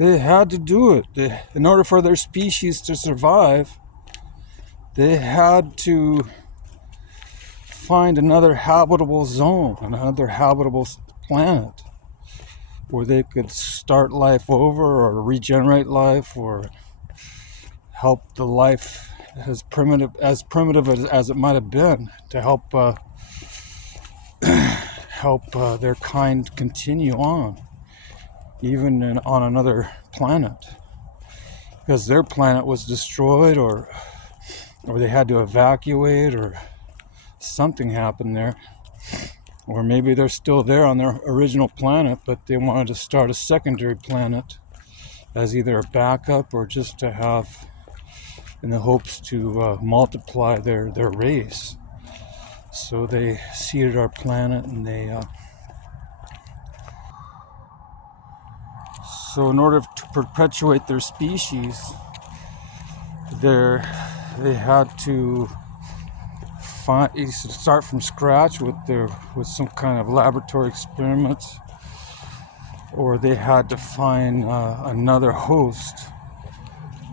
They had to do it. In order for their species to survive, they had to find another habitable zone, another habitable planet where they could start life over or regenerate life or help the life as primitive as it might have been to help their kind continue on, even on another planet, because their planet was destroyed or they had to evacuate or something happened there. Or maybe they're still there on their original planet, but they wanted to start a secondary planet as either a backup or just to have, in the hopes to multiply their race. So they seeded our planet, and so in order to perpetuate their species, they had to start from scratch with some kind of laboratory experiments, or they had to find another host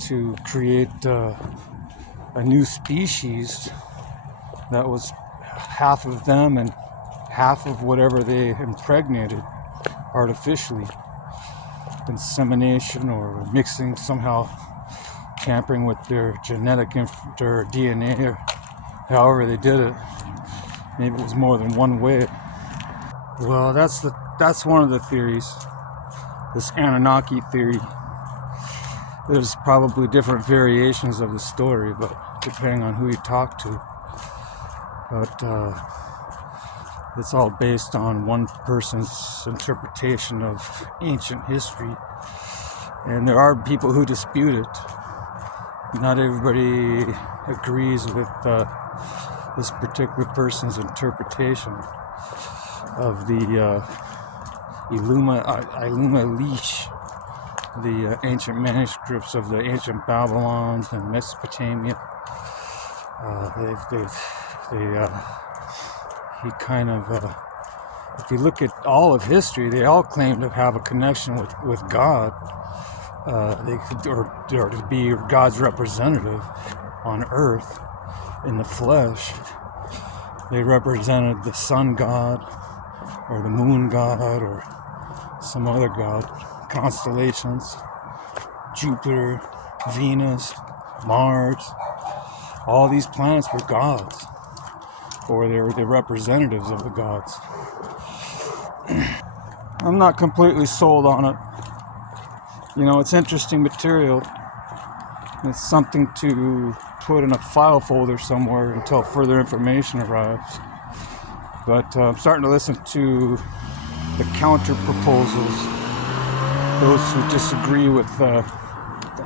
to create a new species that was half of them and half of whatever they impregnated artificially. Insemination or mixing, somehow tampering with their their DNA, or however they did it. Maybe it was more than one way. Well, that's one of the theories, this Anunnaki theory. There's probably different variations of the story, but depending on who you talk to. But it's all based on one person's interpretation of ancient history. And there are people who dispute it. Not everybody agrees with this particular person's interpretation of the Iluma Leash, the ancient manuscripts of the ancient Babylons and Mesopotamia. He kind of, if you look at all of history, they all claim to have a connection with God. They could, or to be God's representative on earth in the flesh. They represented the sun god or the moon god or some other god, constellations, Jupiter, Venus, Mars. All these planets were gods, or they were the representatives of the gods. I'm not completely sold on it. You know, it's interesting material. It's something to put in a file folder somewhere until further information arrives. But I'm starting to listen to the counter proposals, those who disagree with the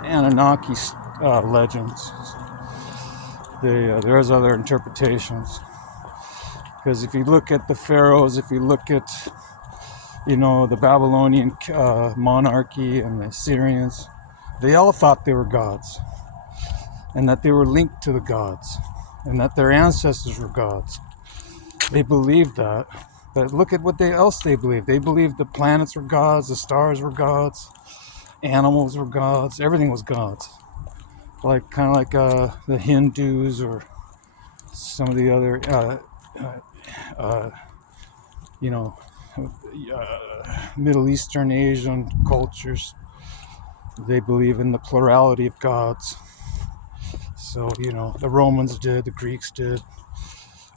Anunnaki legends. There's other interpretations. Because if you look at the pharaohs, if you look at, the Babylonian monarchy and the Assyrians, they all thought they were gods, and that they were linked to the gods, and that their ancestors were gods. They believed that. But look at what else they believed. They believed the planets were gods, the stars were gods, animals were gods, everything was gods. Kind of like the Hindus or some of the other Middle Eastern, Asian cultures. They believe in the plurality of gods. So, the Romans did, the Greeks did,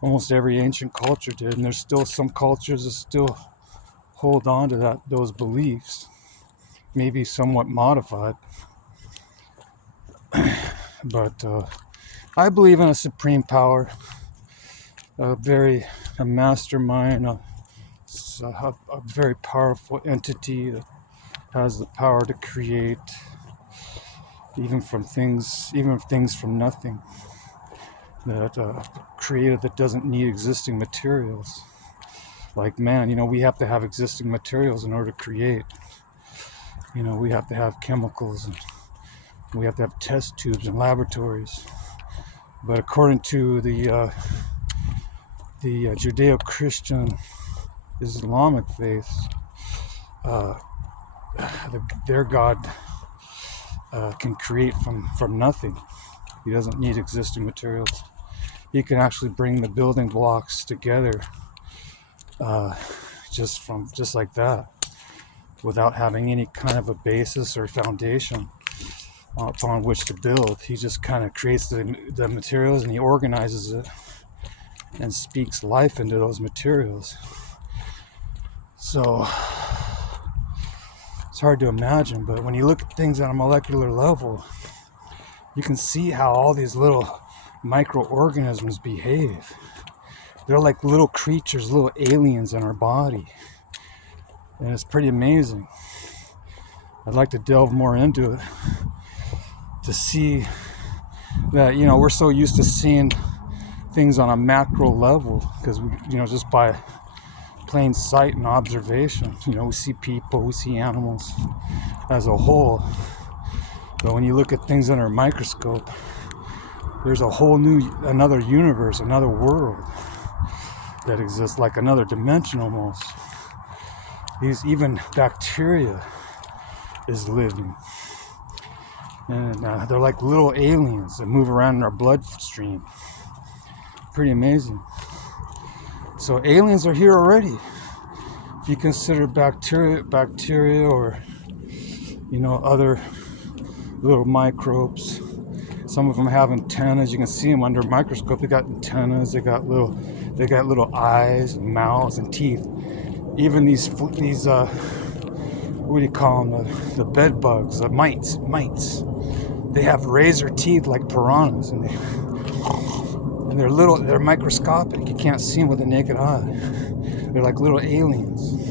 almost every ancient culture did, and there's still some cultures that still hold on to those beliefs, maybe somewhat modified. But I believe in a supreme power, a mastermind, a very powerful entity that has the power to create even things from nothing, that created that doesn't need existing materials. Like man, we have to have existing materials in order to create. We have to have chemicals, and we have to have test tubes and laboratories. But according to the Judeo-Christian Islamic faith, their God can create from nothing. He doesn't need existing materials. He can actually bring the building blocks together just like that, without having any kind of a basis or foundation upon which to build. He just kind of creates the materials, and he organizes it and speaks life into those materials. So it's hard to imagine, but when you look at things on a molecular level, you can see how all these little microorganisms behave. They're like little creatures, little aliens in our body. And it's pretty amazing. I'd like to delve more into it to see that, we're so used to seeing things on a macro level because we, just by plain sight and observation, we see people, we see animals as a whole. But when you look at things under a microscope, there's a whole another universe, another world that exists, like another dimension almost. Even bacteria is living. And they're like little aliens that move around in our bloodstream. Pretty amazing. So aliens are here already. If you consider bacteria or, other little microbes. Some of them have antennas. You can see them under a microscope. They got antennas. They got little eyes, and mouths, and teeth. Even these what do you call them? The bed bugs, the mites. They have razor teeth like piranhas, and they're little. They're microscopic. You can't see them with the naked eye. They're like little aliens.